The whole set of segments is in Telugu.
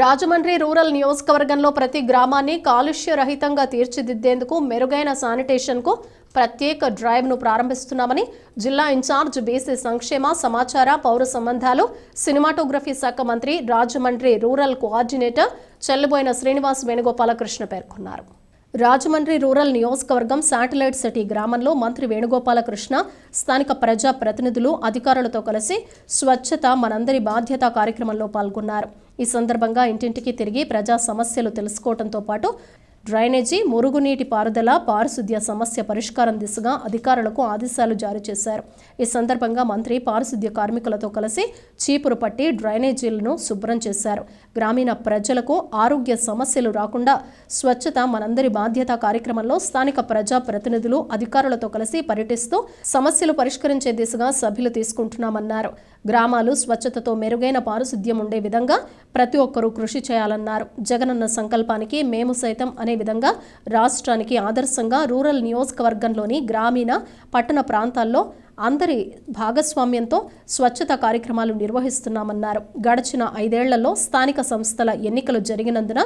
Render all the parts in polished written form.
రాజమండ్రి రూరల్ నియోజకవర్గంలో ప్రతి గ్రామాన్ని కాలుష్య రహితంగా తీర్చిదిద్దేందుకు మెరుగైన శానిటేషన్కు ప్రత్యేక డ్రైవ్ను ప్రారంభిస్తున్నామని జిల్లా ఇన్ఛార్జ్ బీసీ సంక్షేమ సమాచార పౌర సంబంధాలు సినిమాటోగ్రఫీ శాఖ మంత్రి రాజమండ్రి రూరల్ కోఆర్డినేటర్ చెల్లుబోయిన శ్రీనివాస్ వేణుగోపాలకృష్ణ పేర్కొన్నారు. రాజమండ్రి రూరల్ నియోజకవర్గం శాటిలైట్ సిటీ గ్రామంలో మంత్రి వేణుగోపాలకృష్ణ స్థానిక ప్రజా ప్రతినిధులు అధికారులతో కలిసి స్వచ్ఛత మనందరి బాధ్యత కార్యక్రమంలో పాల్గొన్నారు. ఈ సందర్భంగా ఇంటింటికి తిరిగి ప్రజా సమస్యలు తెలుసుకోవడంతో పాటు డ్రైనేజీ, మురుగునీటి పారుదల, పారిశుద్ధ్య సమస్య పరిష్కారం దిశగా అధికారులకు ఆదేశాలు జారీ చేశారు. ఈ సందర్భంగా మంత్రి పారిశుద్ధ్య కార్మికులతో కలిసి చీపురు పట్టి డ్రైనేజీలను శుభ్రం చేశారు. గ్రామీణ ప్రజలకు ఆరోగ్య సమస్యలు రాకుండా స్వచ్ఛత మనందరి బాధ్యత కార్యక్రమంలో స్థానిక ప్రజా ప్రతినిధులు అధికారులతో కలిసి పర్యటిస్తూ సమస్యలు పరిష్కరించే దిశగా సభ్యులు తీసుకుంటున్నామన్నారు. గ్రామాలు స్వచ్ఛతతో మెరుగైన పారిశుద్ధ్యం ఉండే విధంగా ప్రతి ఒక్కరూ కృషి చేయాలన్నారు. జగనన్న సంకల్పానికి మేము సైతం అనే విధంగా రాష్ట్రానికి ఆదర్శంగా రూరల్ నియోజకవర్గంలోని గ్రామీణ, పట్టణ ప్రాంతాల్లో అందరి భాగస్వామ్యంతో స్వచ్ఛత కార్యక్రమాలు నిర్వహిస్తున్నామన్నారు. గడిచిన 5 ఏళ్లలో స్థానిక సంస్థల ఎన్నికలు జరిగినందున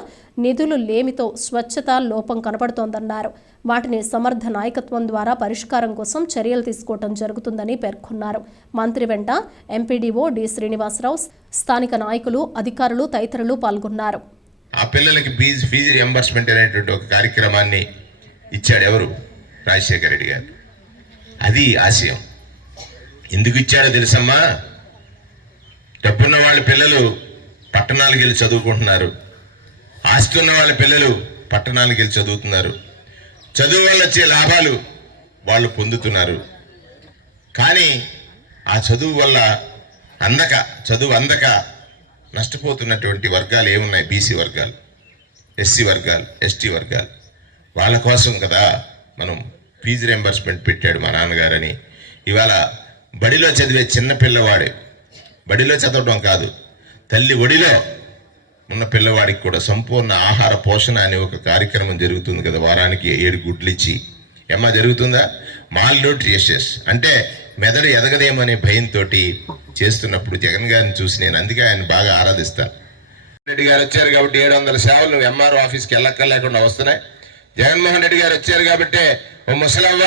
నిధులు లేమితో స్వచ్ఛత లోపం కనబడుతోందన్నారు. వాటిని సమర్థ నాయకత్వం ద్వారా పరిష్కారం కోసం చర్యలు తీసుకోవడం జరుగుతుందని పేర్కొన్నారు. మంత్రి వెంట ఎంపీడీఓ డి శ్రీనివాసరావు, స్థానిక నాయకులు, అధికారులు తదితరులు పాల్గొన్నారు. ఆ పిల్లలకి ఫీజు రియంబర్స్మెంట్ అనేటువంటి ఒక కార్యక్రమాన్ని ఇచ్చాడు ఎవరు? రాజశేఖర రెడ్డి గారు. అది ఆశయం. ఎందుకు ఇచ్చాడో తెలుసమ్మా? డబ్బున్న వాళ్ళ పిల్లలు పట్టణాలకు వెళ్ళి చదువుకుంటున్నారు, ఆస్తి ఉన్న వాళ్ళ పిల్లలు పట్టణాలకు వెళ్ళి చదువుతున్నారు, చదువు వల్ల వచ్చే లాభాలు వాళ్ళు పొందుతున్నారు. కానీ ఆ చదువు వల్ల చదువు అందక నష్టపోతున్నటువంటి వర్గాలు ఏమున్నాయి? బీసీ వర్గాలు, ఎస్సీ వర్గాలు, ఎస్టీ వర్గాలు. వాళ్ళ కోసం కదా మనం ఫీజు రియంబర్స్మెంట్ పెట్టాడు మా నాన్నగారని. ఇవాళ బడిలో చదివే చిన్న పిల్లవాడు, బడిలో చదవడం కాదు, తల్లి ఒడిలో ఉన్న పిల్లవాడికి కూడా సంపూర్ణ ఆహార పోషణ అనే ఒక కార్యక్రమం జరుగుతుంది కదా. వారానికి 7 గుడ్లు ఇచ్చి ఏమా జరుగుతుందా? మాల్ న్యూట్రిషియస్ అంటే మెదడు ఎదగదేమో అనే భయంతో చేస్తున్నప్పుడు జగన్ గారిని చూసి నేను అందుకే ఆయన బాగా ఆరాధిస్తాను. రెడ్డి గారు వచ్చారు కాబట్టి 700 సేవలు ఎంఆర్ఓ ఆఫీస్కి వెళ్ళక్కర్లేకుండా వస్తున్నాయి. జగన్మోహన్ రెడ్డి గారు వచ్చారు కాబట్టి ఓ ముసలవ్వ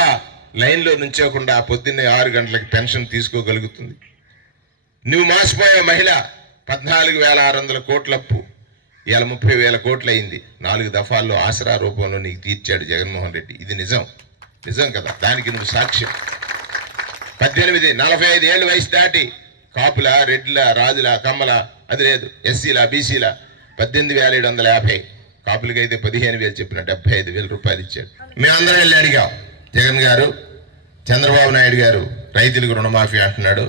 లైన్లో నుంచోకుండా పొద్దున్నే 6 గంటలకు పెన్షన్ తీసుకోగలుగుతుంది. నువ్వు మాసిపోయే మహిళ 14,600 కోట్ల అప్పు ఇవాళ 30,000 కోట్లు అయింది. 4 దఫాల్లో ఆసరా రూపంలో నీకు తీర్చాడు జగన్మోహన్ రెడ్డి. ఇది నిజం కదా. దానికి నువ్వు సాక్ష్యం. 45 ఏళ్ళు వయసు దాటి కాపుల, రెడ్ల, రాజుల, కమ్మల అది లేదు, ఎస్సీల, బీసీల 18,750, కాపులకైతే 15,000 చెప్పిన 75,000 రూపాయలు ఇచ్చాడు. మేమందరం వెళ్ళి అడిగాం. జగన్ గారు, చంద్రబాబు నాయుడు గారు రైతులకు రుణమాఫీ అంటున్నాడు,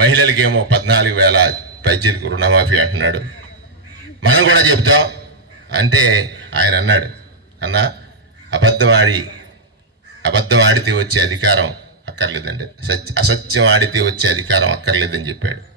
మహిళలకేమో 14,000 పైచీలకు రుణమాఫీ అంటున్నాడు, మనం కూడా చెప్తాం అంటే ఆయన అన్నాడు, అన్న అబద్ధం ఆడితే వచ్చే అధికారం అక్కర్లేదండి, అసత్యం ఆడితే వచ్చే అధికారం అక్కర్లేదని చెప్పాడు.